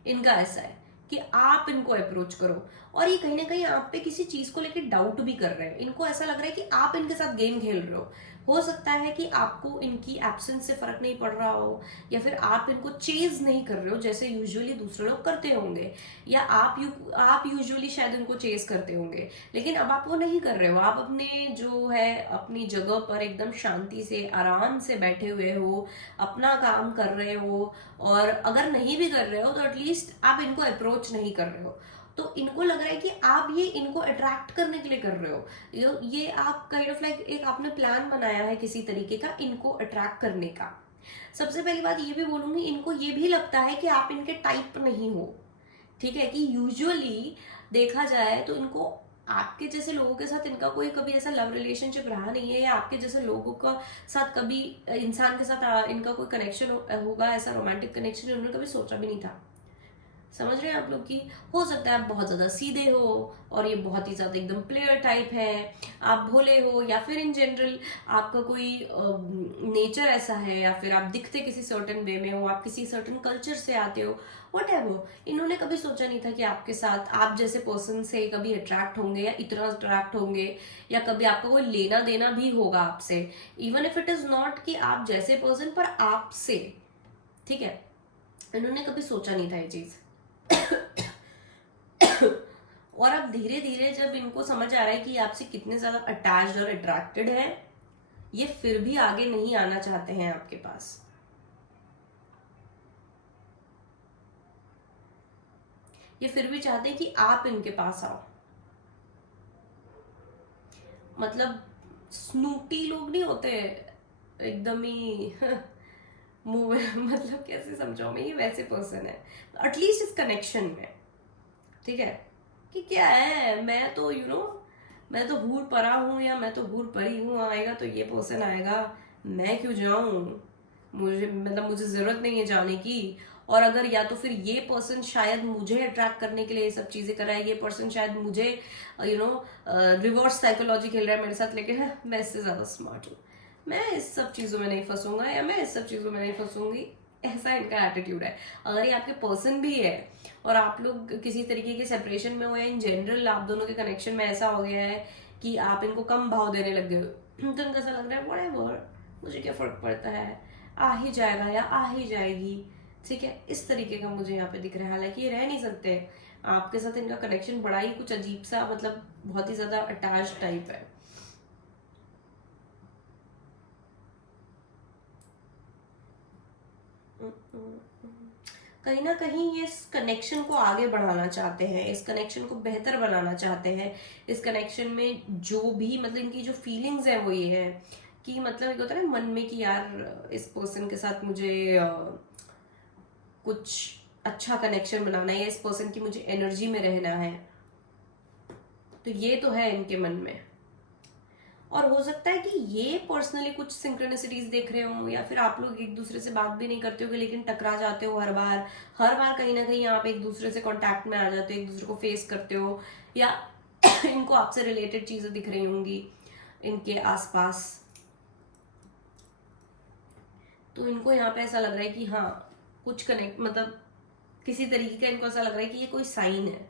इनका ऐसा है कि आप इनको अप्रोच करो, और ये कहीं ना कहीं आप पे किसी चीज को लेकर डाउट भी कर रहे हैं, इनको ऐसा लग रहा है कि आप इनके साथ गेम खेल रहे हो सकता है कि आपको इनकी एब्सेंस से फर्क नहीं पड़ रहा हो, या फिर आप इनको चेज नहीं कर रहे हो जैसे यूजुअली दूसरे लोग करते होंगे, या आप यूजुअली शायद इनको चेज करते होंगे, लेकिन अब आप वो नहीं कर रहे हो, आप अपने जो है अपनी जगह पर एकदम शांति से आराम से बैठे हुए हो, अपना काम कर रहे हो, और अगर नहीं भी कर रहे हो तो एटलीस्ट आप इनको अप्रोच नहीं कर रहे हो, तो इनको लग रहा है कि आप ये इनको अट्रैक्ट करने के लिए कर रहे हो, ये आप काइंड ऑफ लाइक एक आपने प्लान बनाया है किसी तरीके का इनको अट्रैक्ट करने का। सबसे पहली बात ये भी बोलूंगी, इनको ये भी लगता है कि आप इनके टाइप नहीं हो, ठीक है, कि यूजुअली देखा जाए तो इनको आपके जैसे लोगों के साथ इनका कोई कभी ऐसा लव रिलेशनशिप रहा नहीं है, या आपके जैसे लोगों का साथ कभी इंसान के साथ इनका कोई कनेक्शन होगा, ऐसा रोमांटिक कनेक्शन इन्होंने कभी सोचा भी नहीं था। समझ रहे हैं आप लोग की, हो सकता है आप बहुत ज्यादा सीधे हो और ये बहुत ही ज्यादा एकदम प्लेयर टाइप है, आप भोले हो, या फिर इन जनरल आपका कोई नेचर ऐसा है, या फिर आप दिखते किसी सर्टेन वे में हो, आप किसी सर्टेन कल्चर से आते हो, वट एवर। इन्होंने कभी सोचा नहीं था कि आपके साथ आप जैसे पर्सन से कभी अट्रैक्ट होंगे, या इतना अट्रैक्ट होंगे, या कभी आपका कोई लेना देना भी होगा आपसे, even if it is not कि आप जैसे पर्सन पर आपसे, ठीक है, इन्होंने कभी सोचा नहीं था ये चीज। और अब धीरे धीरे जब इनको समझ आ रहा है कि आपसे कितने ज्यादा अटैच्ड और अट्रैक्टेड है, ये फिर भी आगे नहीं आना चाहते हैं आपके पास, ये फिर भी चाहते हैं कि आप इनके पास आओ। मतलब स्नूटी लोग नहीं होते एकदम ही मुंह मतलब कैसे समझाऊं मैं, ये वैसे पर्सन है एटलीस्ट इस कनेक्शन में, ठीक है, कि क्या है, मैं तो मैं तो हूर परा हूं, या मैं तो हूर परी हूं, आएगा तो ये पर्सन आएगा, मैं क्यों जाऊं, मुझे जरूरत नहीं है जाने की। और अगर या तो फिर ये पर्सन शायद मुझे अट्रैक्ट करने के लिए ये सब चीजें कर रहा है, ये पर्सन शायद मुझे रिवर्स साइकोलॉजी खेल रहा है मेरे साथ, लेकिन मैं इससे ज्यादा स्मार्ट हूँ, मैं इस सब चीजों में नहीं फंसूंगा या मैं इस सब चीजों में नहीं फंसूंगी, ऐसा इनका एटीट्यूड है। अगर ये आपके पर्सन भी है और आप लोग किसी तरीके के सेपरेशन में हो या इन जनरल आप दोनों के कनेक्शन में ऐसा हो गया है कि आप इनको कम भाव देने लग गए हो, तो इनको ऐसा लग रहा है व्हाटएवर, मुझे क्या फर्क पड़ता है, आ ही जाएगा या आ ही जाएगी, ठीक है, इस तरीके का मुझे यहाँ पे दिख रहा है। हालांकि ये रह नहीं सकते, आपके साथ इनका कनेक्शन बड़ा ही कुछ अजीब सा, मतलब बहुत ही ज्यादा अटैच टाइप है। कहीं ना कहीं ये इस कनेक्शन को आगे बढ़ाना चाहते हैं, इस कनेक्शन को बेहतर बनाना चाहते हैं। इस कनेक्शन में जो भी मतलब इनकी जो फीलिंग्स है वो ये है कि मतलब एक होता है ना मन में कि यार इस पर्सन के साथ मुझे कुछ अच्छा कनेक्शन बनाना है या इस पर्सन की मुझे एनर्जी में रहना है, तो ये तो है इनके मन में। और हो सकता है कि ये पर्सनली कुछ सिंक्रोनिसिटीज देख रहे हो या फिर आप लोग एक दूसरे से बात भी नहीं करते हो लेकिन टकरा जाते हो हर बार कहीं ना कहीं आप एक दूसरे से कांटेक्ट में आ जाते हो, एक दूसरे को फेस करते हो, या इनको आपसे रिलेटेड चीजें दिख रही होंगी इनके आसपास। तो इनको यहाँ पे ऐसा लग रहा है कि हाँ कुछ कनेक्ट, मतलब किसी तरीके का इनको ऐसा लग रहा है कि ये कोई साइन है।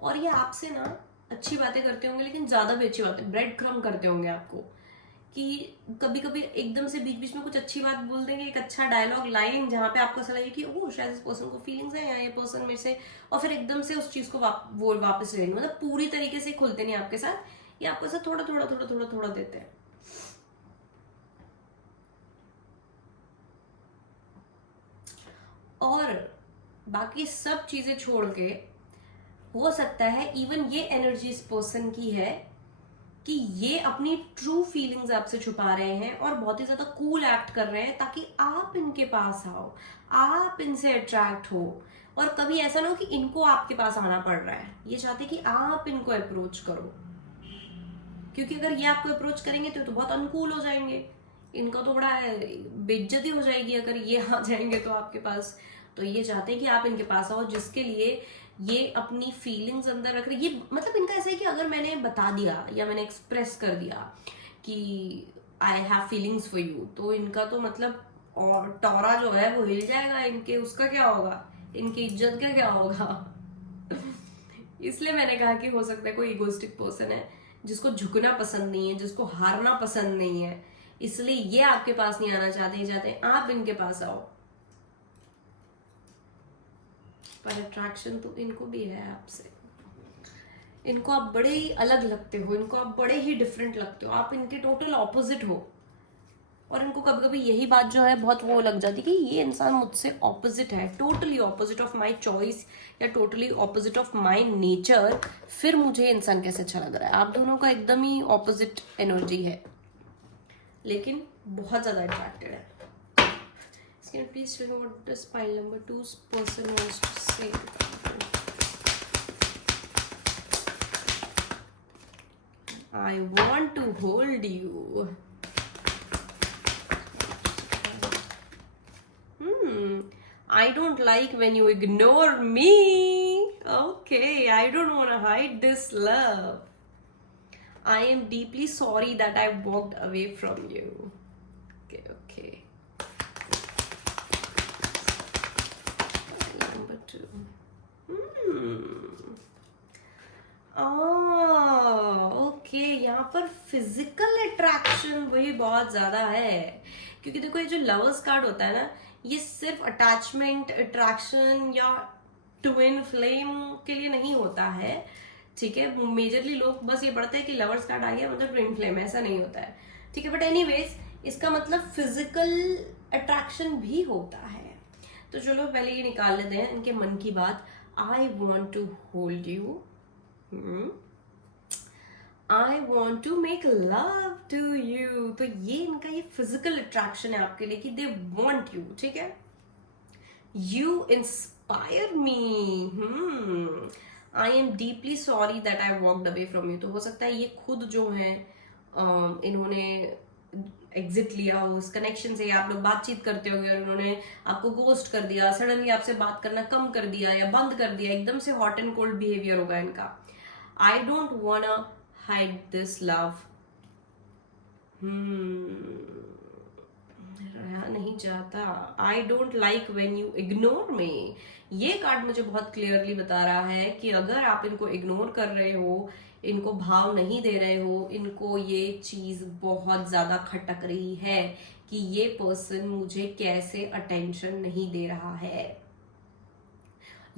और ये आपसे ना अच्छी बातें करते होंगे, लेकिन ज्यादा भी अच्छी बातें, ब्रेड क्रम करते होंगे आपको, कि कभी कभी एकदम से बीच बीच में कुछ अच्छी बात बोल देंगे, एक अच्छा डायलॉग लाइन जहाँ पे आपको ऐसा लगे कि ओह शायद इस पर्सन को फीलिंग्स है या ये पर्सन मेरे से, और फिर एकदम से उस चीज को वो वापस ले, मतलब पूरी तरीके से खुलते नहीं आपके साथ, ये आपको ऐसा थोड़ा थोड़ा थोड़ा थोड़ा थोड़ा देते हैं। और बाकी सब चीजें छोड़ के हो सकता है इवन ये एनर्जी इस पर्सन की है कि ये अपनी ट्रू फीलिंग्स आपसे छुपा रहे हैं और बहुत ही ज्यादा कूल एक्ट कर रहे हैं ताकि आप इनके पास आओ, आप इनसे अट्रैक्ट हो। और कभी ऐसा ना हो कि इनको आपके पास आना पड़ रहा है, ये चाहते कि आप इनको अप्रोच करो, क्योंकि अगर ये आपको अप्रोच करेंगे तो बहुत अनकूल हो जाएंगे, इनका तो बड़ा बेइज्जती हो जाएगी अगर ये आ जाएंगे तो आपके पास। तो ये चाहते हैं कि आप इनके पास आओ, जिसके लिए ये अपनी फीलिंग्स अंदर रख रहे। ये मतलब इनका ऐसा है कि अगर मैंने बता दिया या मैंने एक्सप्रेस कर दिया कि I have feelings for you, तो इनका तो मतलब और टोरा जो है वो हिल जाएगा, इनके उसका क्या होगा, इनकी इज्जत का क्या होगा। इसलिए मैंने कहा कि हो सकता है कोई इगोइस्टिक पर्सन है जिसको झुकना पसंद नहीं है, जिसको हारना पसंद नहीं है, इसलिए ये आपके पास नहीं आना चाहते हैं आप इनके पास आओ। पर अट्रैक्शन तो इनको भी है आपसे, इनको आप बड़े ही अलग लगते हो, इनको आप बड़े ही डिफरेंट लगते हो, आप इनके टोटल ऑपोजिट हो। और इनको कभी कभी यही बात जो है बहुत वो लग जाती है कि ये इंसान मुझसे ऑपोजिट है, totally opposite of my choice या totally opposite of my nature, फिर मुझे इंसान कैसे अच्छा लग रहा है। आप दोनों का एकदम ही ऑपोजिट एनर्जी है लेकिन बहुत ज्यादा अट्रैक्टेड है। Can you please tell me what does pile number 2's person wants to say? I want to hold you. I don't like when you ignore me. Okay, I don't want to hide this love. I am deeply sorry that I walked away from you. Okay. Okay, यहाँ पर physical attraction वही बहुत ज्यादा है, क्योंकि देखो ये जो लवर्स कार्ड होता है ना, ये सिर्फ अटैचमेंट, अट्रैक्शन या ट्विन फ्लेम के लिए नहीं होता है, ठीक है। मेजरली लोग बस ये पढ़ते हैं कि लवर्स कार्ड आ गया मतलब ट्विन फ्लेम, ऐसा नहीं होता है, ठीक है। बट एनीवेज इसका मतलब फिजिकल अट्रैक्शन भी होता है। तो चलो पहले ये निकाल लेते हैं इनके मन की बात। I want to hold you, I want to make love to you. तो ये इनका ये फिजिकल अट्रैक्शन है आपके लिए कि दे वॉन्ट यू, ठीक है। You inspire me, I am deeply sorry that I walked away from you. तो हो सकता है ये खुद जो है इन्होंने एग्जिट लिया हो उस कनेक्शन से, या आप लोग बातचीत करते होंगे और उन्होंने आपको गोस्ट कर दिया, सडनली आपसे बात करना कम कर दिया या बंद कर दिया, एकदम से हॉट एंड कोल्ड बिहेवियर होगा इनका। I don't वांना hide this love, रहा नहीं चाहता। I don't like when you ignore me. ये कार्ड मुझे बहुत क्लियरली बता रहा है कि अगर आप इनको इग्नोर कर रहे हो, इनको भाव नहीं दे रहे हो, इनको ये चीज बहुत ज्यादा खटक रही है कि ये पर्सन मुझे कैसे अटेंशन नहीं दे रहा है।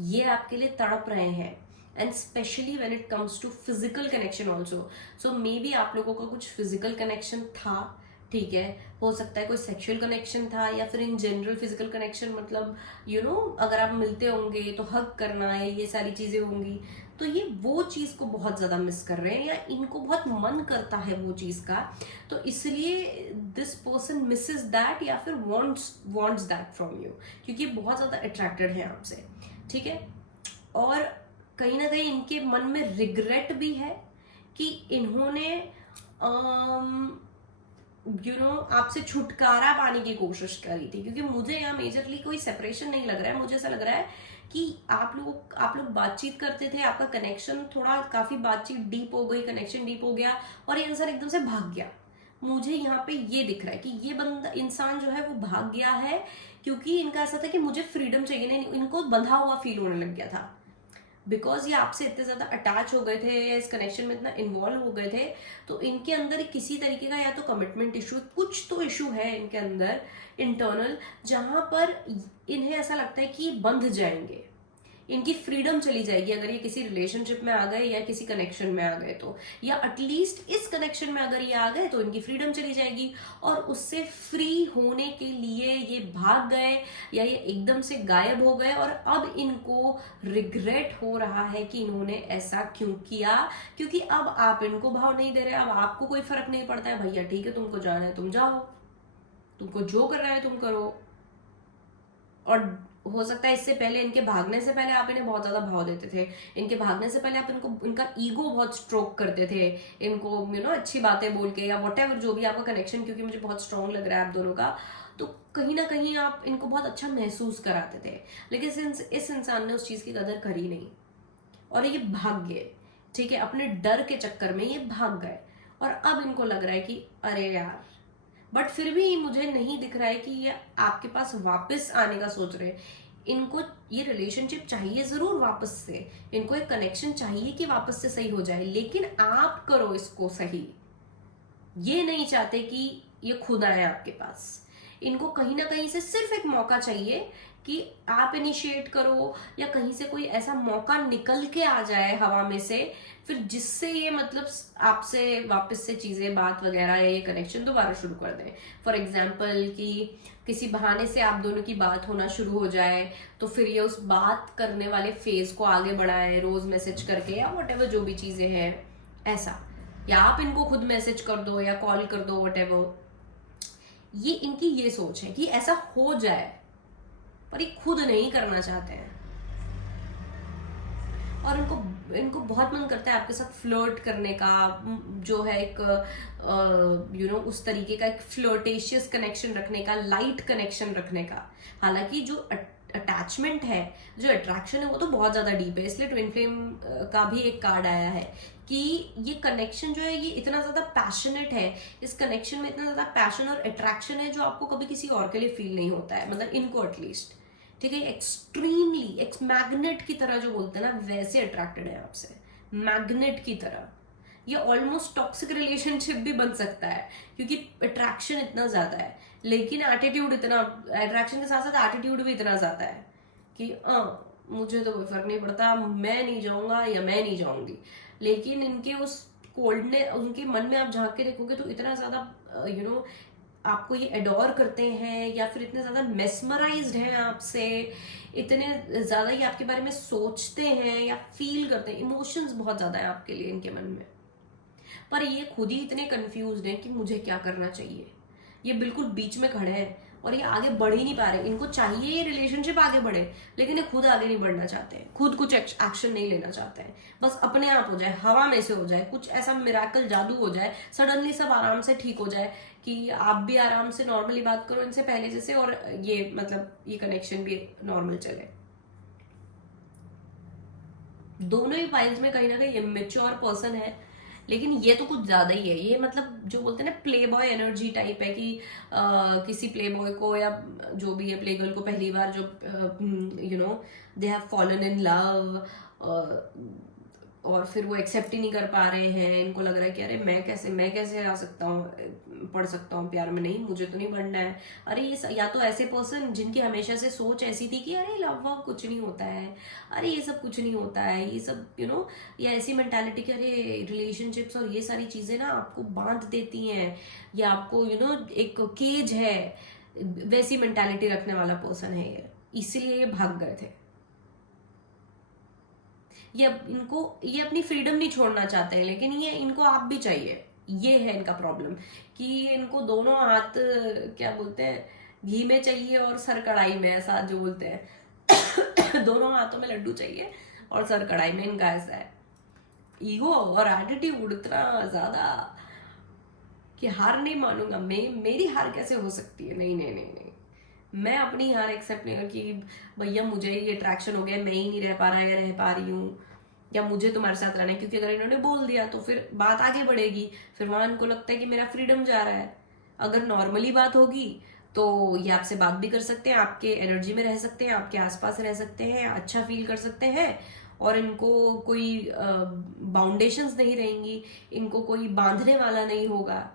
ये आपके लिए तड़प रहे हैं, and specially when it comes to physical connection also. So maybe आप लोगों का कुछ फिजिकल कनेक्शन था, ठीक है, हो सकता है कोई सेक्सुअल कनेक्शन था, या फिर इन जनरल फिजिकल कनेक्शन, मतलब यू नो अगर आप मिलते होंगे तो हग करना है, ये सारी चीजें होंगी। तो ये वो चीज को बहुत ज्यादा मिस कर रहे हैं, या इनको बहुत मन करता है वो चीज का, तो इसलिए दिस पर्सन मिसेस दैट, या फिर वांट्स दैट फ्रॉम यू, क्योंकि बहुत ज्यादा अट्रैक्टेड है आपसे, ठीक है। और कहीं ना कहीं इनके मन में रिग्रेट भी है कि इन्होंने आपसे छुटकारा पाने की कोशिश करी थी, क्योंकि मुझे यहाँ मेजरली कोई सेपरेशन नहीं लग रहा है। मुझे ऐसा लग रहा है कि आप लोग बातचीत करते थे, आपका कनेक्शन थोड़ा काफी बातचीत डीप हो गई, कनेक्शन डीप हो गया, और ये इंसान एकदम से भाग गया। मुझे यहाँ पे ये दिख रहा है कि ये बंदा इंसान जो है वो भाग गया है, क्योंकि इनका ऐसा था कि मुझे फ्रीडम चाहिए, नहीं, इनको बंधा हुआ फील होने लग गया था, बिकॉज ये आपसे इतने ज्यादा अटैच हो गए थे, इस कनेक्शन में इतना इन्वॉल्व हो गए थे, तो इनके अंदर किसी तरीके का या तो कमिटमेंट इशू, कुछ तो इशू है इनके अंदर इंटरनल, जहां पर इन्हें ऐसा लगता है कि बंध जाएंगे, इनकी फ्रीडम चली जाएगी अगर ये किसी रिलेशनशिप में आ गए या किसी कनेक्शन में आ गए तो, या एटलीस्ट इस कनेक्शन में अगर ये आ गए तो इनकी फ्रीडम चली जाएगी, और उससे फ्री होने के लिए ये भाग गए या ये एकदम से गायब हो गए, और अब इनको रिग्रेट हो रहा है कि इन्होंने ऐसा क्यों किया, क्योंकि अब आप इनको भाव नहीं दे रहे, अब आपको कोई फर्क नहीं पड़ता है, भैया ठीक है तुमको जाना है तुम जाओ, तुमको जो करना है तुम करो। और हो सकता है इससे पहले, इनके भागने से पहले आप इन्हें बहुत ज्यादा भाव देते थे, इनके भागने से पहले आप इनको, इनका ईगो बहुत स्ट्रोक करते थे, इनको अच्छी बातें बोल के या व्हाटएवर जो भी आपका कनेक्शन, क्योंकि मुझे बहुत स्ट्रांग लग रहा है आप दोनों का, तो कहीं ना कहीं आप इनको बहुत अच्छा महसूस कराते थे, लेकिन इस इंसान ने उस चीज की कदर करी नहीं और ये भाग गए, ठीक है, अपने डर के चक्कर में ये भाग गए, और अब इनको लग रहा है कि अरे यार, बट फिर भी मुझे नहीं दिख रहा है कि ये आपके पास वापस आने का सोच रहे हैं। इनको ये रिलेशनशिप चाहिए जरूर वापस से, इनको एक कनेक्शन चाहिए कि वापस से सही हो जाए, लेकिन आप करो इसको सही, ये नहीं चाहते कि ये खुद आए आपके पास। इनको कहीं ना कहीं से सिर्फ एक मौका चाहिए कि आप इनिशिएट करो, या कहीं से कोई ऐसा मौका निकल के आ जाए हवा में से, फिर जिससे ये मतलब आपसे वापस से चीजें, बात वगैरह या ये कनेक्शन दोबारा शुरू कर दें। फॉर एग्जाम्पल कि किसी बहाने से आप दोनों की बात होना शुरू हो जाए, तो फिर ये उस बात करने वाले फेज को आगे बढ़ाए, रोज मैसेज करके या व्हाटएवर जो भी चीजें हैं ऐसा, या आप इनको खुद मैसेज कर दो या कॉल कर दो, व्हाटएवर। ये इनकी ये सोच है कि ऐसा हो जाए, पर ये खुद नहीं करना चाहते हैं, और इनको बहुत मन करता है आपके साथ फ्लर्ट करने का, जो है एक उस तरीके का एक फ्लर्टेशियस कनेक्शन रखने का, लाइट कनेक्शन रखने का। हालांकि जो अटैचमेंट है, जो अट्रैक्शन है, वो तो बहुत ज्यादा डीप है, इसलिए ट्विन फ्लेम का भी एक कार्ड आया है कि ये कनेक्शन जो है ये इतना ज्यादा पैशनेट है, इस कनेक्शन में इतना ज्यादा पैशन और अट्रैक्शन है जो आपको कभी किसी और के लिए फील नहीं होता है, मतलब इनको एटलीस्ट, ठीक है, एक्सट्रीमली एक मैग्नेट की तरह जो बोलते हैं ना, वैसे अट्रैक्टेड है आपसे, मैग्नेट की तरह। ये ऑलमोस्ट टॉक्सिक रिलेशनशिप भी बन सकता है, क्योंकि अट्रैक्शन इतना ज्यादा है, लेकिन एटीट्यूड इतना, अट्रैक्शन के साथ साथ एटीट्यूड भी इतना ज्यादा है कि मुझे तो कोई फर्क नहीं पड़ता, मैं नहीं जाऊंगा या मैं नहीं जाऊंगी। लेकिन इनके उस कोल्डनेस, उनके मन में आप झांक के देखोगे तो इतना ज्यादा आपको ये एडोर करते हैं, या फिर इतने ज्यादा मेस्मराइज्ड हैं आपसे, इतने ज्यादा ये आपके बारे में सोचते हैं या फील करते हैं, इमोशंस बहुत ज्यादा है आपके लिए इनके मन में। पर ये खुद ही इतने कंफ्यूज्ड हैं कि मुझे क्या करना चाहिए। ये बिल्कुल बीच में खड़े हैं, और ये आगे बढ़ ही नहीं पा रहे। इनको चाहिए ये रिलेशनशिप आगे बढ़े, लेकिन ये खुद आगे नहीं बढ़ना चाहते हैं, खुद कुछ एक्शन नहीं लेना चाहते हैं। बस अपने आप हो जाए, हवा में से हो जाए, कुछ ऐसा मिराकल जादू हो जाए, सडनली सब आराम से ठीक हो जाए कि आप भी आराम से नॉर्मली बात करो इनसे पहले जैसे, और ये मतलब ये कनेक्शन भी नॉर्मल चले। दोनों ही फाइल्स में कहीं ना कहीं इमेच्योर पर्सन है, लेकिन ये तो कुछ ज्यादा ही है। ये मतलब जो बोलते हैं ना प्ले बॉय एनर्जी टाइप है कि किसी प्ले बॉय को या जो भी है प्ले गर्ल को पहली बार जो they have fallen in love, और फिर वो एक्सेप्ट ही नहीं कर पा रहे हैं। इनको लग रहा है कि अरे मैं कैसे आ सकता हूँ, पढ़ सकता हूँ प्यार में, नहीं मुझे तो नहीं पढ़ना है। अरे ये या तो ऐसे पर्सन जिनकी हमेशा से सोच ऐसी थी कि अरे लव वव कुछ नहीं होता है, अरे ये सब कुछ नहीं होता है, ये सब या ऐसी मेंटालिटी कि अरे रिलेशनशिप्स और ये सारी चीजें ना आपको बांध देती हैं, या आपको एक केज है, वैसी मेंटालिटी रखने वाला पर्सन है ये, इसीलिए ये भाग गए थे। ये अपनी फ्रीडम नहीं छोड़ना चाहते हैं, लेकिन ये इनको आप भी चाहिए। ये है इनका प्रॉब्लम कि इनको दोनों हाथ क्या बोलते हैं घी में चाहिए और सर कढ़ाई में, ऐसा जो बोलते हैं दोनों हाथों में लड्डू चाहिए और सर कढ़ाई में। इनका ऐसा है ईगो और एटीट्यूड इतना ज्यादा कि हार नहीं मानूंगा मेरी हार कैसे हो सकती है, नहीं नहीं नहीं नहीं, मैं अपनी हार एक्सेप्ट नहीं कि भैया मुझे ये अट्रैक्शन हो गया, मैं ही नहीं रह पा रहा या रह पा रही हूँ, या मुझे तुम्हारे साथ रहना है। क्योंकि अगर इन्होंने बोल दिया तो फिर बात आगे बढ़ेगी, फिर वहां इनको लगता है कि मेरा फ्रीडम जा रहा है। अगर नॉर्मली बात होगी तो ये आपसे बात भी कर सकते हैं, आपके एनर्जी में रह सकते हैं, आपके आसपास रह सकते हैं, अच्छा फील कर सकते हैं, और इनको कोई बाउंडेशंस नहीं रहेंगी, इनको कोई बांधने वाला नहीं होगा।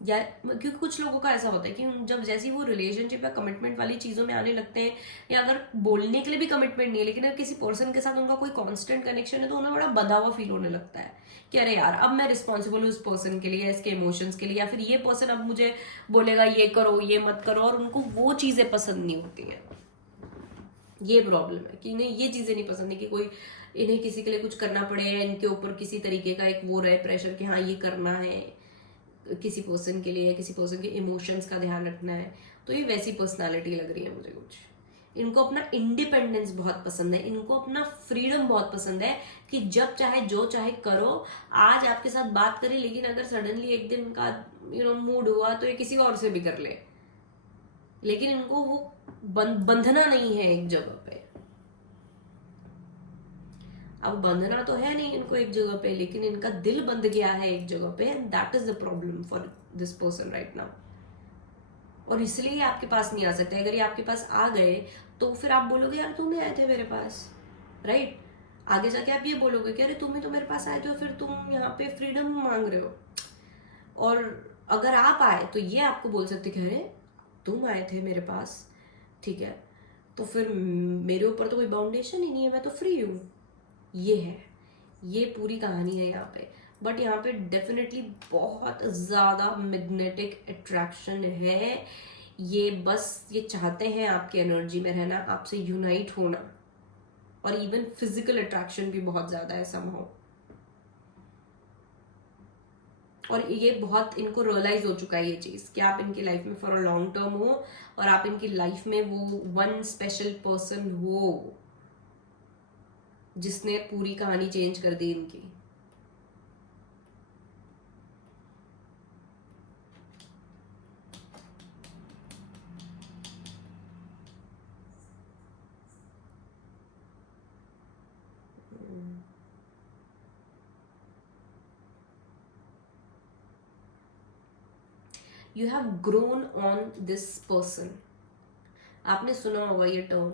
या क्योंकि कुछ लोगों का ऐसा होता है कि जब जैसे वो रिलेशनशिप या कमिटमेंट वाली चीजों में आने लगते हैं, या अगर बोलने के लिए भी कमिटमेंट नहीं है लेकिन अगर किसी पर्सन के साथ उनका कोई कांस्टेंट कनेक्शन है, तो उन्हें बड़ा बंधा हुआ फील होने लगता है कि अरे यार अब मैं रिस्पॉन्सिबल हूँ इस पर्सन के लिए, इसके इमोशंस के लिए, या फिर ये पर्सन अब मुझे बोलेगा ये करो ये मत करो, और उनको वो चीजें पसंद नहीं होती हैं। ये प्रॉब्लम है कि इन्हें ये चीजें नहीं पसंद है कि कोई इन्हें किसी के लिए कुछ करना पड़े, इनके ऊपर किसी तरीके का एक वो रहे प्रेशर कि हाँ ये करना है किसी पर्सन के लिए, या किसी पर्सन के इमोशंस का ध्यान रखना है। तो ये वैसी पर्सनालिटी लग रही है मुझे कुछ। इनको अपना इंडिपेंडेंस बहुत पसंद है, इनको अपना फ्रीडम बहुत पसंद है कि जब चाहे जो चाहे करो। आज आपके साथ बात करें, लेकिन अगर सडनली एक दिन का मूड हुआ तो ये किसी और से भी कर ले, लेकिन इनको वो बंधना नहीं है एक जगह पे। अब बंधना तो है नहीं इनको एक जगह पे, लेकिन इनका दिल बंध गया है एक जगह पे, and that is the problem for this person right now. और इसलिए आपके पास नहीं आ सकते। अगर ये आपके पास आ गए तो फिर आप बोलोगे यार तुम ही आए थे मेरे पास, राइट? आगे जाके आप ये बोलोगे कि अरे तुम ही तो मेरे पास आए थे, फिर तुम यहाँ पे फ्रीडम मांग रहे हो। और अगर आप आए तो ये आपको बोल सकते कि अरे तुम आए थे मेरे पास, ठीक है, तो फिर मेरे ऊपर तो कोई बाउंडेशन ही नहीं है, मैं तो फ्री हूँ। ये पूरी कहानी है यहाँ पे। बट यहाँ पे डेफिनेटली बहुत ज़्यादा मैग्नेटिक अट्रैक्शन है। ये बस ये चाहते हैं आपकी एनर्जी में रहना, आपसे यूनाइट होना, और इवन फिजिकल अट्रैक्शन भी बहुत ज़्यादा है समहाउ। और ये बहुत इनको रियलाइज हो चुका है ये चीज़ कि आप इनकी लाइफ में फॉर अ लॉन्ग टर्म हो, और आप इनकी लाइफ में वो वन स्पेशल पर्सन हो जिसने पूरी कहानी चेंज कर दी इनकी। You have grown on this person. आपने सुना होगा ये टर्म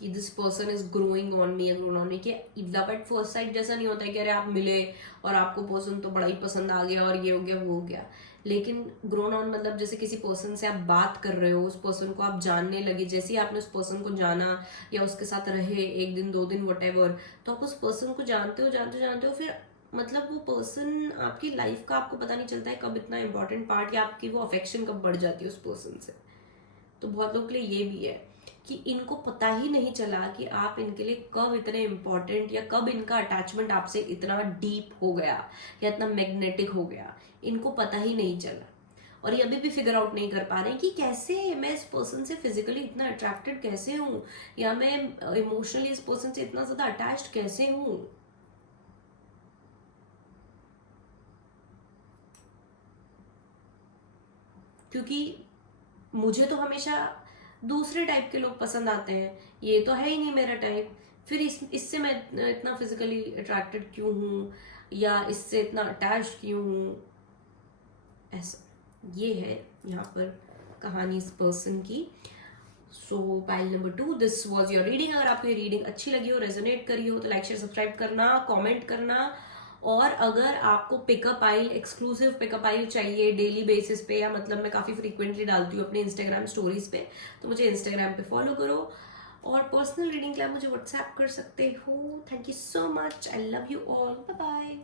कि this person is growing on me, grown on me. कि लव एट फर्स्ट साइट जैसा नहीं होता है कि अरे आप मिले और आपको पर्सन तो बड़ा ही पसंद आ गया और ये हो गया वो हो गया। लेकिन ग्रोन ऑन मतलब जैसे किसी पर्सन से आप बात कर रहे हो, उस पर्सन को आप जानने लगे, जैसे ही आपने उस पर्सन को जाना या उसके साथ रहे एक दिन 2 दिन व्हाटएवर, तो आप उस पर्सन को जानते हो फिर मतलब वो पर्सन आपकी लाइफ का आपको पता नहीं चलता है कब इतना इंपॉर्टेंट पार्ट, या आपकी वो अफेक्शन कब बढ़ जाती है उस पर्सन से। तो बहुत लोगों के लिए ये भी है कि इनको पता ही नहीं चला कि आप इनके लिए कब इतने इम्पोर्टेंट, या कब इनका अटैचमेंट आपसे इतना डीप हो गया या इतना मैग्नेटिक हो गया, इनको पता ही नहीं चला। और ये अभी भी फिगर आउट नहीं कर पा रहे हैं कि कैसे मैं इस पर्सन से फिजिकली इतना अट्रैक्टेड कैसे हूँ, या मैं इमोशनली इस पर्सन से इतना ज्यादा अटैच्ड कैसे हूँ। क्योंकि मुझे तो हमेशा दूसरे टाइप के लोग पसंद आते हैं, ये तो है ही नहीं मेरा टाइप। फिर इससे मैं इतना फिजिकली अट्रैक्टेड क्यों हूँ, या इससे इतना अटैच्ड क्यों हूँ, ऐसा ये है यहाँ पर कहानी इस पर्सन की। सो pile number 2, this was your reading. अगर आपको ये रीडिंग अच्छी लगी हो, रेजोनेट करी हो, तो लाइक शेयर सब्सक्राइब करना, कमेंट करना। और अगर आपको पिकअप आइल, एक्सक्लूसिव पिकअप आइल चाहिए डेली बेसिस पे, या मतलब मैं काफ़ी फ्रीक्वेंटली डालती हूँ अपने इंस्टाग्राम स्टोरीज पे, तो मुझे इंस्टाग्राम पे फॉलो करो। और पर्सनल रीडिंग के लिए मुझे व्हाट्सएप कर सकते हो। Thank you so much, I love you all, bye bye.